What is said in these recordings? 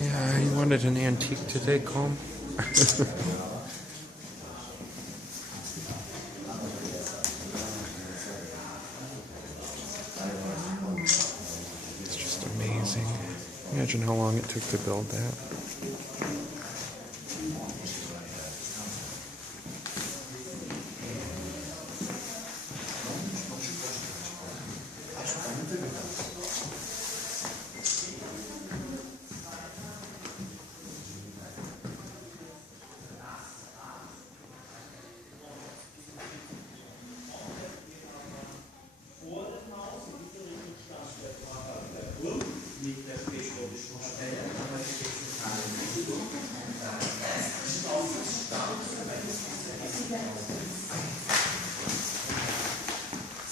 Yeah, you wanted an antique to take home? It's just amazing. Imagine how long it took to build that.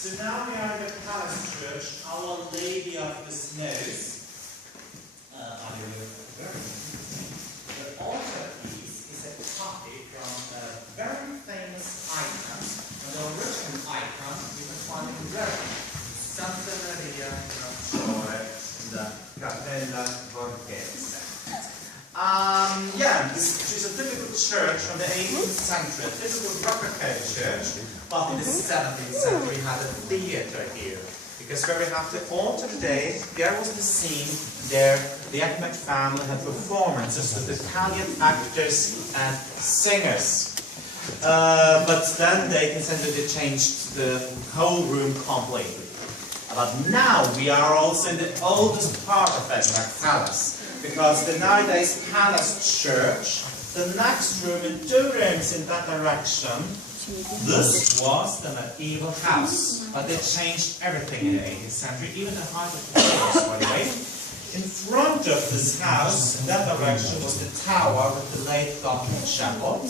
So now we are in the Palace Church, Our Lady of the Snows. The altar piece is a copy from a very famous icon, an original icon you can find in Rome, Santa Maria Maggiore in the Cappella Borghese. This is a typical church from the 18th century, a typical Rococo church, but in the 17th century had a theatre here. Because where we have the altar today, there was the scene there the Eggenberg family had performances with Italian actors and singers. But then they essentially changed the whole room completely. But now we are also in the oldest part of Eggenberg Palace. Because the nowadays Palace Church, the next room and 2 rooms in that direction, this was the medieval house. But they changed everything in the 18th century, even the height of the doors, by the way. In front of this house, in that direction, was the tower with the late Gothic chapel,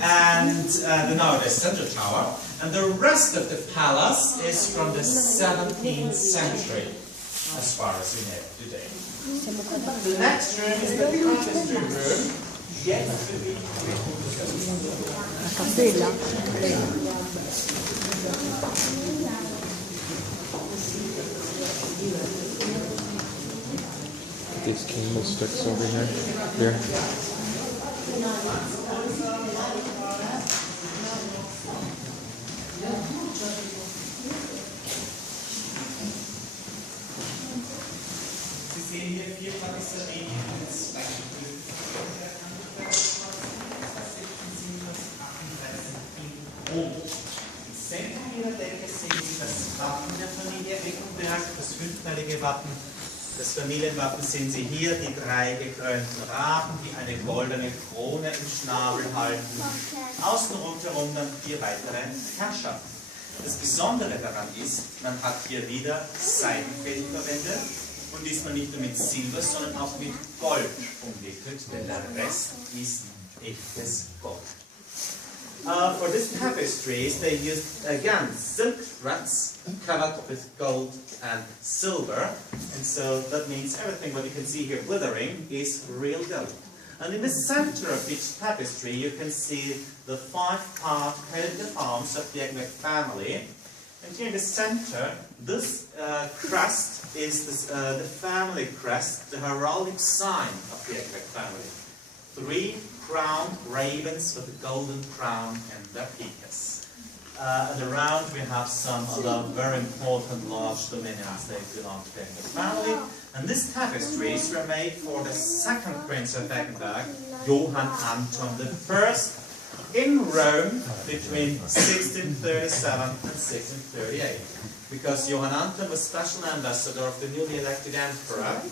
and the nowadays Central Tower. And the rest of the palace is from the 17th century, as far as we know today. The next room is the tapestry room. Yet to be These candlesticks over here. There. Sie sehen hier 4 Tapisserien mit Speckbögen. Im Zentrum Ihrer Decke sehen Sie das Wappen der Familie Eggenberg, das 5-teilige Wappen. Das Familienwappen sehen Sie hier, die 3 gekrönten Raben, die eine goldene Krone im Schnabel halten. Außen rundherum dann 4 weitere Herrschaften. Das Besondere daran ist, man hat hier wieder Seidenfäden verwendet und diesmal nicht nur mit Silber, sondern auch mit Gold umwickelt, denn der Rest ist echtes Gold. For these tapestries, they used again silk threads covered with gold and silver, and so that means everything what you can see here glittering is real gold. And in the center of each tapestry, you can see the 5-part coat of arms of the Eggenberg family. And here in the center, this crest is the family crest, the heraldic sign of the Eggenberg family. 3 crowned ravens with a golden crown and their peakers. And around we have some other very important large dominions that belong to the Eggenberg family. And these tapestries were made for the 2nd Prince of Eggenberg, Johann Anton I, in Rome between 1637 and 1638. Because Johann Anton was special ambassador of the newly elected emperor,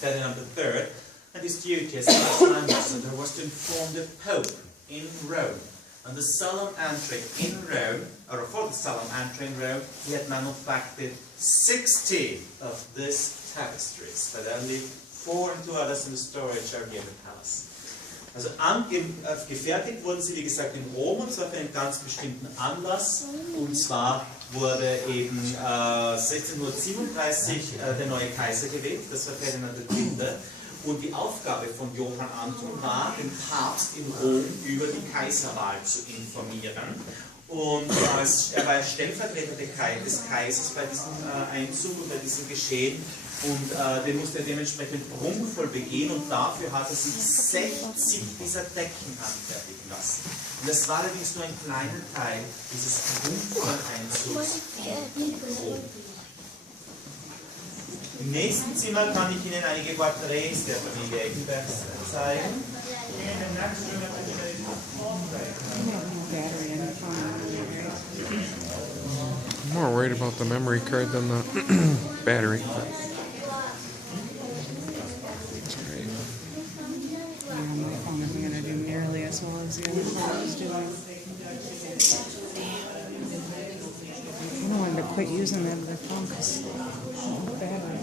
Ferdinand III, and his duty as special ambassador was to inform the Pope in Rome. And the solemn entry in Rome, or for the solemn entry in Rome, he had manufactured 60 of these tapestries, but only 4 and 2 others in the storage are here in the palace. Also gefertigt wurden sie, wie gesagt, in Rom, und zwar für einen ganz bestimmten Anlass. Und zwar wurde eben 1637 der neue Kaiser gewählt, das war Ferdinand III. Und die Aufgabe von Johann Anton war, den Papst in Rom über die Kaiserwahl zu informieren. Und er war Stellvertreter des Kaisers bei diesem Einzug und bei diesem Geschehen. Und den musste er dementsprechend prunkvoll begehen. Und dafür hat er sich 60 dieser Decken anfertigen lassen. Und das war allerdings nur ein kleiner Teil dieses prunkvollen Einzugs in Rom. Im nächsten Zimmer kann ich Ihnen einige Porträts der Familie Eggenberg zeigen. I'm more worried about the memory card than the battery. That's great. Yeah, my phone isn't going to do nearly as well as the other phone was doing. I don't want to quit using the other phone because the battery.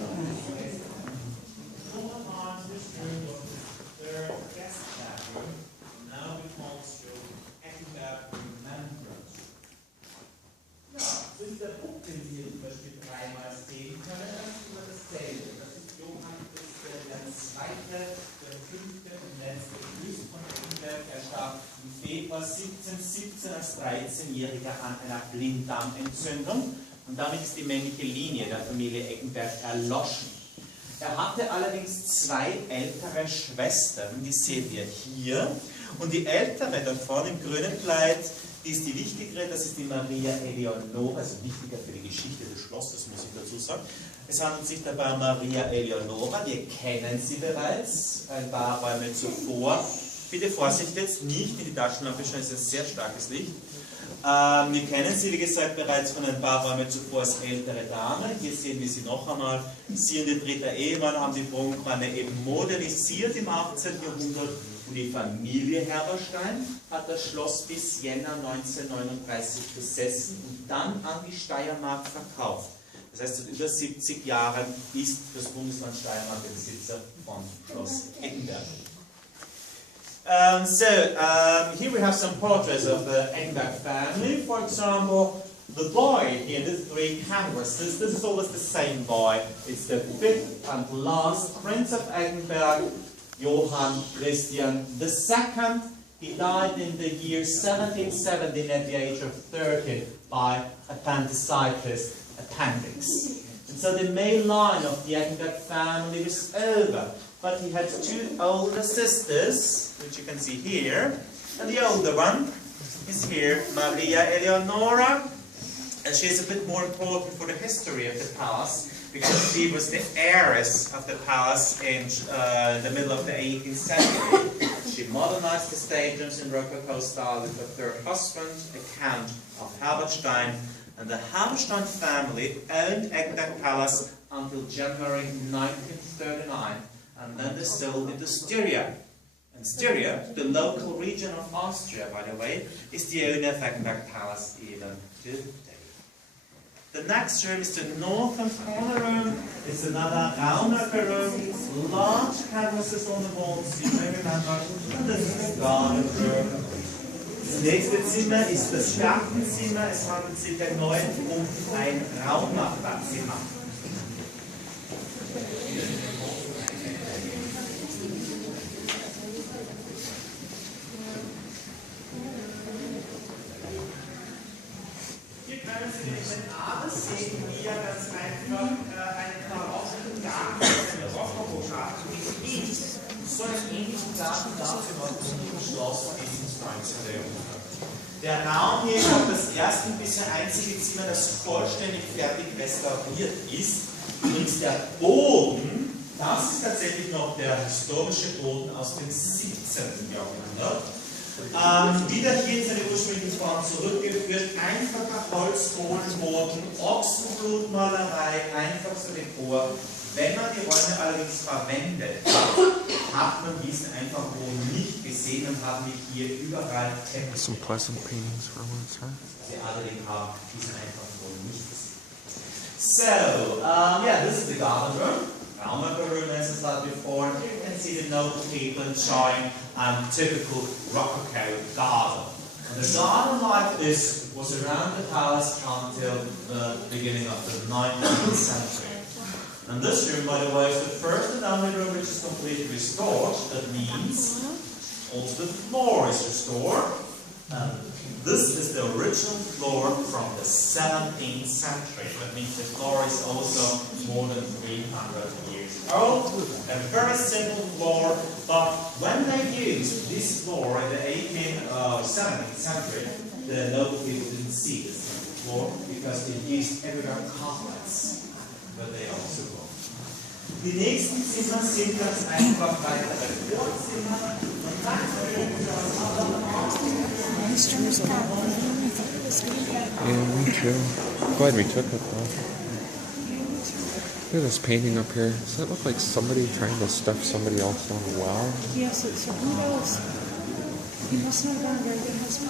Februar 1717 als 13-Jähriger an einer Blinddarmentzündung und damit ist die männliche Linie der Familie Eggenberg erloschen. Er hatte allerdings zwei ältere Schwestern, die sehen wir hier. Und die ältere da vorne im grünen Kleid, die ist die wichtigere, das ist die Maria Eleonora, also wichtiger für die Geschichte des Schlosses, muss ich dazu sagen. Es handelt sich dabei um Maria Eleonora, wir kennen sie bereits, ein paar Räume zuvor. Bitte Vorsicht jetzt, nicht in die Taschenlampe schauen, es ist ein sehr starkes Licht. Wir kennen sie, wie gesagt, bereits von ein paar Räumen zuvor als ältere Dame. Hier sehen wir sie noch einmal. Sie und ihr dritter Ehemann haben die Prunkräume eben modernisiert im 18. Jahrhundert. Und die Familie Herberstein hat das Schloss bis Jänner 1939 besessen und dann an die Steiermark verkauft. Das heißt, seit über 70 Jahren ist das Bundesland Steiermark der Besitzer von Schloss Eggenberg. Here we have some portraits of the Eggenberg family. For example, the boy here, the three canvases. This is always the same boy. It's the fifth and last Prince of Eggenberg, Johann Christian II. He died in the year 1717 at the age of 30 by appendicitis, appendix. And so the male line of the Eggenberg family was over. But he had two older sisters, which you can see here. And the older one is here, Maria Eleonora. And she is a bit more important for the history of the palace, because she was the heiress of the palace in the middle of the 18th century. She modernized the staterooms in Rococo style with her third husband, a Count of Halberstein. And the Halberstein family owned Eggenberg Palace until January 1939. And then they sold it to Styria. And Styria, the local region of Austria, by the way, is the owner of Eggenberg Palace even today. The next room is the northern corner room. It's another Raumöcker room. Large canvases on the walls, you may remember. And this is the garden room. Das nächste Zimmer ist das Gartenzimmer. Es handelt sich erneut um ein Raumnachbarzimmer. Sehen wir ganz einfach einen barocken Garten, eine Rokoko-Garten, wie so einen ähnlichen Garten dafür noch zum Schloss bis ins 19. Jahrhundert. Der Raum hier ist auch das erste und bisher einzige Zimmer, das vollständig fertig restauriert ist. Übrigens der Boden, das ist tatsächlich noch der historische Boden aus dem 17. Jahrhundert. Wieder hier in seine ursprüngliche Form zurückgeführt, einfacher Holzbodenboden, Ochsenblutmalerei, einfachster Dekor. Wenn man die Räume allerdings verwendet hat man diesen einfach wohl nicht gesehen und haben wir hier überall Teppich. Some pleasant paintings for once, huh? Sie allerdings haben diesen einfach wohl nicht gesehen. So, yeah, this is the garden room. Raumöcker room, as I said before. Here you can see the noble people enjoying typical Rococo garden. And the garden like this was around the palace until the beginning of the 19th century. And this room, by the way, is the first and only room which is completely restored. That means also the floor is restored. And this is the original floor from the 17th century. That means the floor is also more than 300 years old. A very simple floor, but when they used this floor in the 17th century, the local people didn't see this simple floor because they used everywhere carpets. But they also go. Die nächsten Zimmer sind ganz einfach weitere Vorzimmer und dann Yeah, me too. Glad we took it though. Look at this painting up here. Does that look like somebody trying to stuff somebody else down the well? Yes, so who knows? He must not have been a very good husband.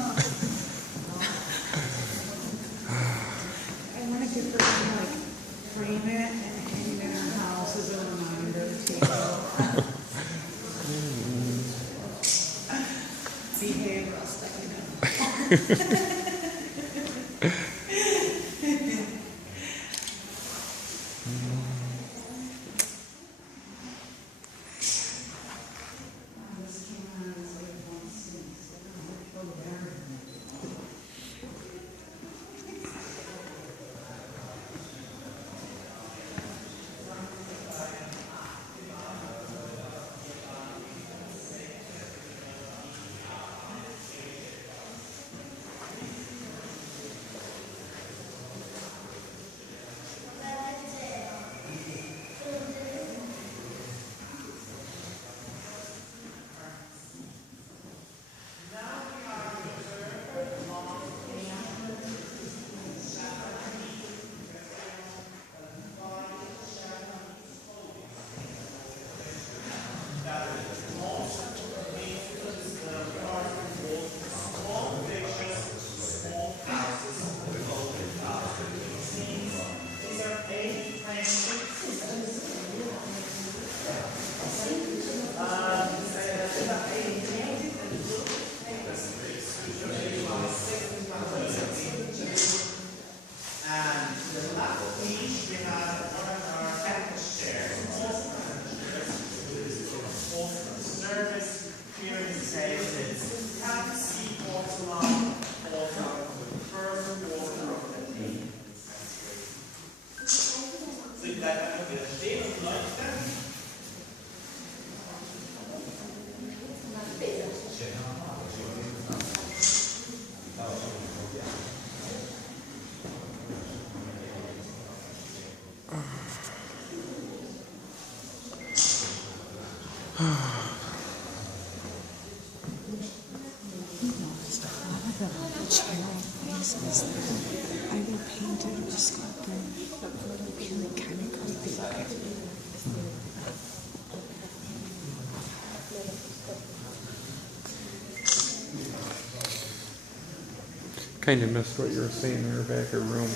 I want to get her to like frame it and hang it in our house as a reminder to behave us like you know. Either painted or sculpted, really kind of creepy looking. Kind of missed what you were saying in your back of room.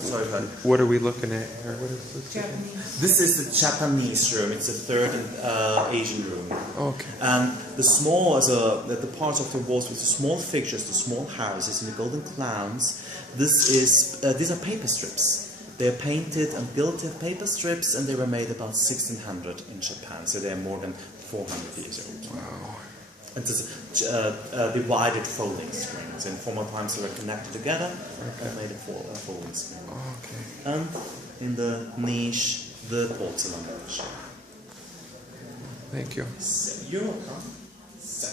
Sorry, What are we looking at here? What is this? Japanese. this is the Japanese room. It's the third Asian room. Okay. And the small, the parts of the walls with the small figures, the small houses, and the golden clowns. These are paper strips. They are painted and built of paper strips, and they were made about 1600 in Japan. So they are more than 400 years old. Wow. And it's divided folding screens. In former times, they were connected together and made a folding screen. Okay. And in the niche, the porcelain niche. Thank you. So, you're welcome. So.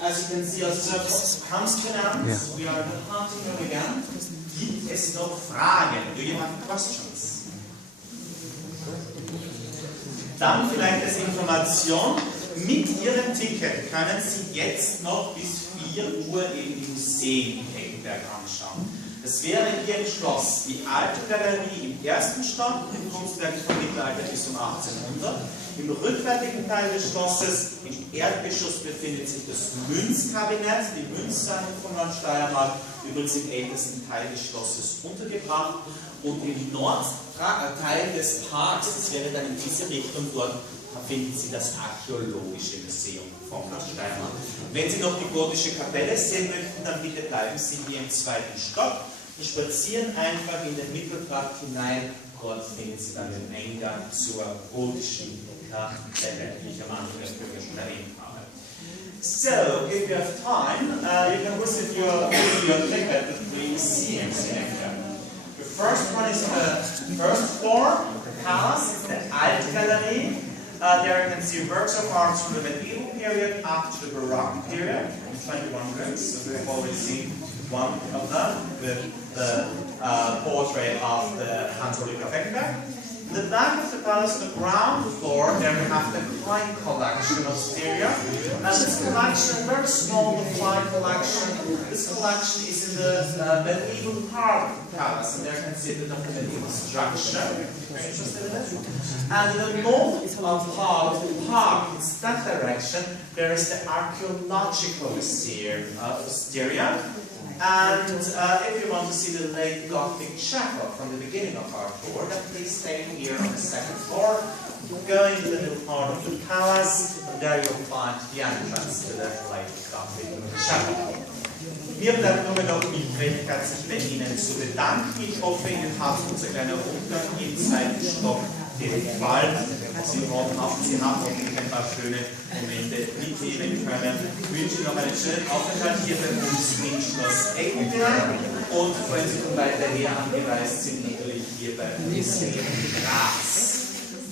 As you can see, also comes to an end. Yeah. We are in the hunting room again. Gibt es noch Fragen? Do you have questions? Dann vielleicht als Information, mit Ihrem Ticket können Sie jetzt noch bis 4 Uhr eben die Museen in Eggenberg anschauen. Das wäre hier im Schloss die alte Galerie im ersten Stock, im Kunstwerk vom Mittelalter bis um 1800. Im rückwärtigen Teil des Schlosses, im Erdgeschoss, befindet sich das Münzkabinett, die Münzsammlung von Land Steiermark, übrigens im ältesten Teil des Schlosses untergebracht. Und im Nordteil des Parks, das wäre dann in diese Richtung dort, finden Sie das Archäologische Museum von Land Steiermark. Wenn Sie noch die gotische Kapelle sehen möchten, dann bitte bleiben Sie hier im zweiten Stock. Sie spazieren einfach in den Mitteltrakt hinein. Dort finden Sie dann den Eingang zur gotischen Kapelle, die ich am Anfang des Bürgers schon erwähnt habe. So, if you have time, you can visit your ticket at the museums in England. The first one is the first floor, the palace, the Alte Galerie. There you can see works of art from the medieval period up to the Baroque period, 21 rooms. So we have already seen one of them with the portrait of the Schloss Eggenberg. In the back of the palace, the ground floor, there we have the Klein collection of Styria. And this collection, very small, the Klein collection. This collection is in the medieval part of the palace, and there you can see the medieval structure. Very interested in it? And in the north part of the park, in that direction, there is the archaeological museum of Styria. And if you want to see the late Gothic chapel from the beginning of our tour, then please stay here on the second floor. Go into the middle part of the palace, and there you'll find the entrance to the late Gothic chapel. Mir bleibt nur noch übrig, sich bei Ihnen zu bedanken. Ich hoffe, Ihnen hat unser kleiner Rundgang im zweiten Stock gefallen. Sie haben hoffentlich ein paar schöne Momente mitnehmen können. Ich wünsche Ihnen noch einen schönen Aufenthalt hier bei uns im Schloss Eggenberg. Und wenn Sie von weiter her angereist sind, natürlich hier bei uns in Graz.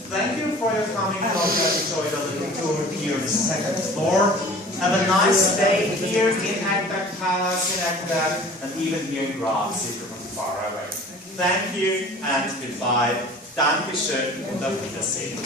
Thank you for your coming. I hope you enjoyed a little tour here on the second floor. Have a nice day here in Eggenberg Palace in Eggenberg, and even here in Graz if you're from far away. Thank you and goodbye. Dankeschön und auf Wiedersehen.